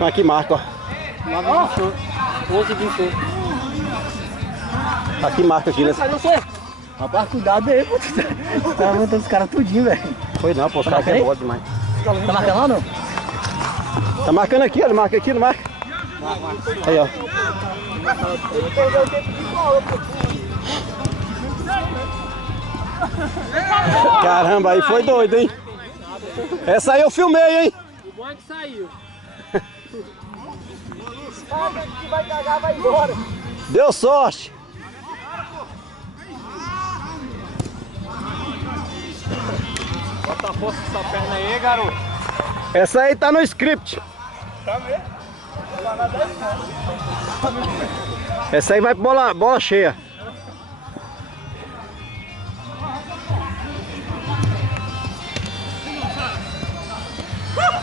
Aqui marca, ó. 11,28. Aqui marca aqui, né? Cadê você? Rapaz, cuidado aí, pô. Você tá levantando os caras tudinho, velho. Foi não, pô, os caras aqui é bom demais. Tá marcando lá, não? Tá marcando aqui, ó. Ele marca aqui, não marca? Aí, ó. Ele perdeu o tempo de bola, pô. Caramba, aí foi doido, hein? Essa aí eu filmei, hein? O bom é que saiu. Que vai cagar, vai embora. Deu sorte. Bota a força dessa perna aí, garoto. Essa aí tá no script. Tá mesmo? Essa aí vai pra bola cheia.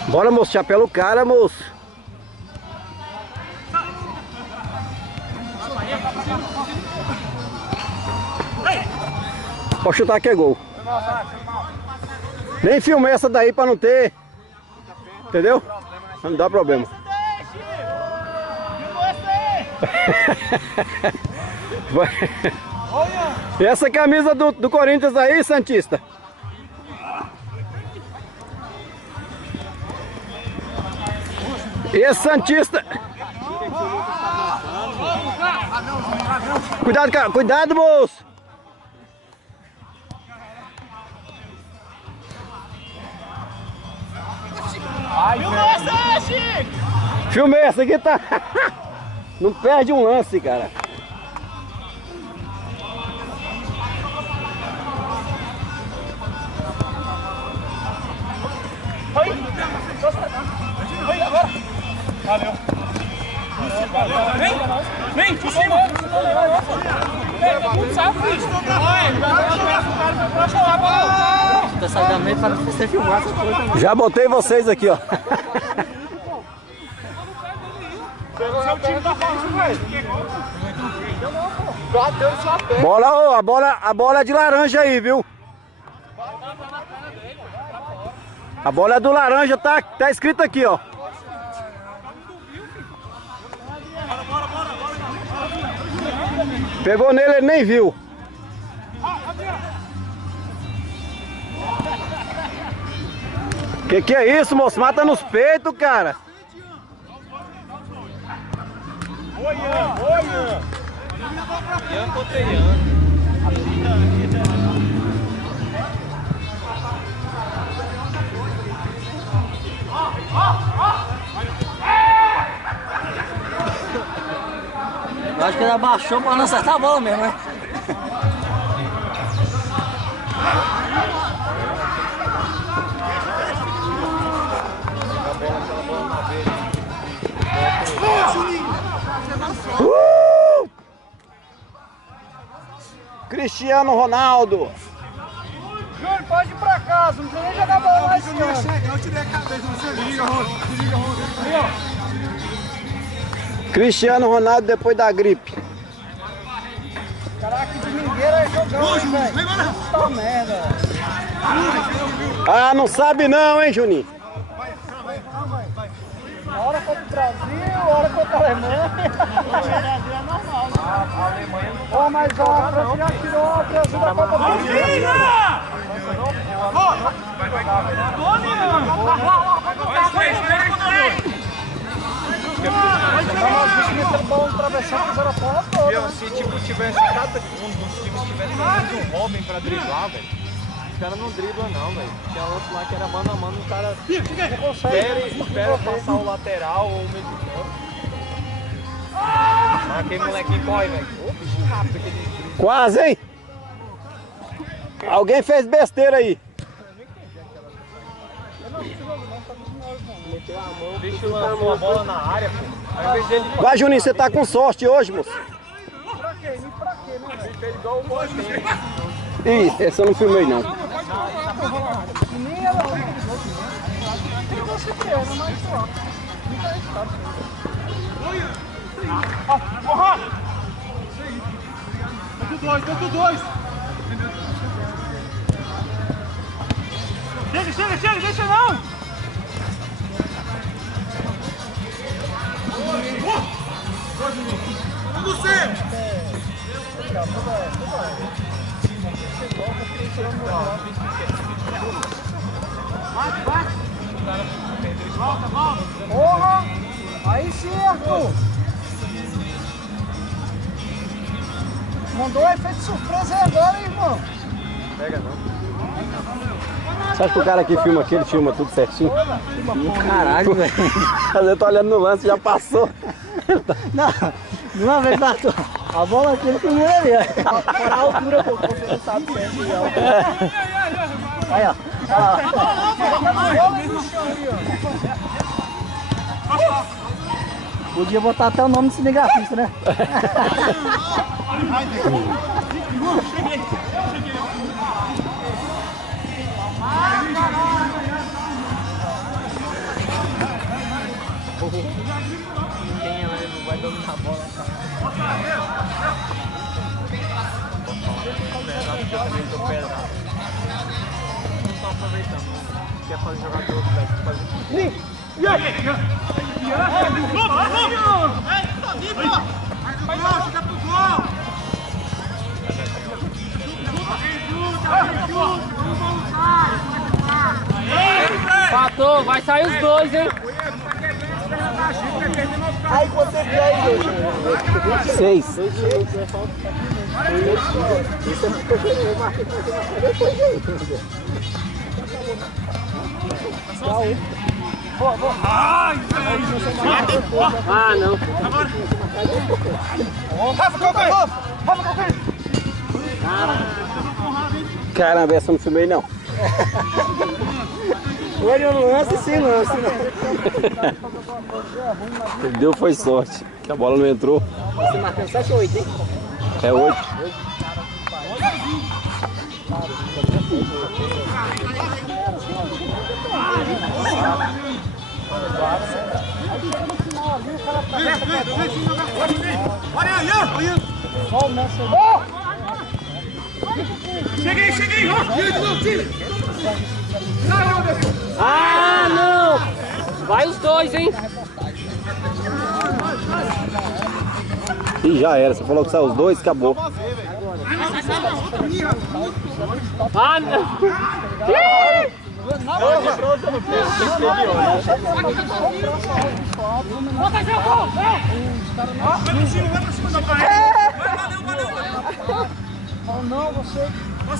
Bora, moço, chapéu o cara, moço. Pode chutar que é gol. Nem filmei essa daí pra não ter. Entendeu? Não dá problema. E essa camisa do Corinthians aí, Santista? E esse Santista? Cuidado, cara. Cuidado, moço. Filmei essa aqui, tá? Não perde um lance, cara. Valeu. Vem, por cima. Tá sagamente para você filmar essa coisa também. Já botei vocês aqui, ó. Seu time tá falando, velho. Bateu sua perna. Bola, ó, a bola é de laranja aí, viu? A bola é do laranja, tá escrito aqui, ó. Pegou nele, ele nem viu. Que é isso, moço? Mata nos peitos, cara. Oi, Ian. Ian contra Ian. Eu acho que ele abaixou para não acertar a bola mesmo, né? Cristiano Ronaldo. Júnior, pode ir pra casa, não precisa nem jogar bola mais, senhor. Eu tirei a cabeça, você liga, Ronaldo. Aí, ó. Cristiano Ronaldo depois da gripe. Caraca, que domingueira é jogando, velho. Puta merda. Ah, não sabe não, hein, Juninho? A hora contra o Brasil, a hora contra a Alemanha. O Brasil é normal, né? A Alemanha não tá. Mas a França já tirou o Brasil da Copa do Mundo. Nós metendo bola no travessão, fizeram a porra toda. Se tipo, tivesse cada um dos times tivesse um Robin pra driblar, velho. Os caras não driblam não, velho. Tinha outro lá que era mano a mano, o cara espera passar o lateral ou o meio de campo. Aquele molequinho corre, velho. Ô, bicho rápido aquele. Quase, hein? Alguém fez besteira aí. Meteu a mão, o bicho lançou a bola na área, pô. Ao invés dele. Vai, Juninho, você tá com sorte hoje, moço. Pra quê, né, velho? Ele fez igual o Botinho. Ih, esse eu não filmei, não. Nem ela não. Tem você que era, mas só. Não tá arriscado. Porra! Tanto dois! Chega, deixa não! Porra! Aí sim, Arthur! Mandou um efeito de surpresa aí agora, hein, irmão? Pega não. Você acha que o cara que filma aqui, ele filma tudo certinho? Caralho, velho. Eu tô olhando no lance, já passou. Não, de uma vez matou. A bola aqui ele filmou ali, ó. Fora a altura, pô, você não sabe mesmo. Aí, ó. Podia botar até o nome do cinegrafista, né? Quem ela não vai dominar a bola, cara. Pesado, porque eu também tô pesado. Não tô aproveitando. Quer fazer jogar de outro, deve fazer. Patou, vai sair os dois, hein? Aí você quer, gente. 6. Ah, não. Caramba, essa eu não filmei não. Olha no lance sim, lance. Ele deu foi sorte, que a bola não entrou. Você marcando 7 ou 8, hein? É 8. Olha aí, olha! Cheguei! Ó! Tira de novo, tira! Ah, não! Vai os dois, hein? Ih, já era. Você falou que saiu os dois, acabou. Ah, não! Vai pra cima da parede! Valeu! Fala, não, você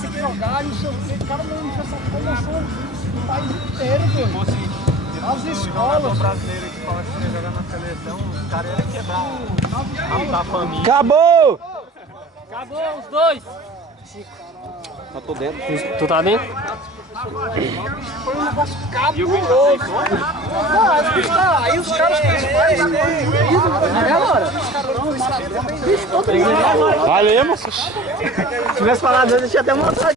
tem que jogar, não sei o que. O cara não fez essa promoção no país inteiro, pô. As escolas. Brasileiro que fala que quer jogar na seleção, os caras iam quebrar a família. Acabou! Acabou os dois! Eu tô dentro. Tu tá dentro? Foi um negócio cabuloso. Não, aí os caras principais agora. Valeu, moço. Se tivesse falado antes, eu tinha até mostrado.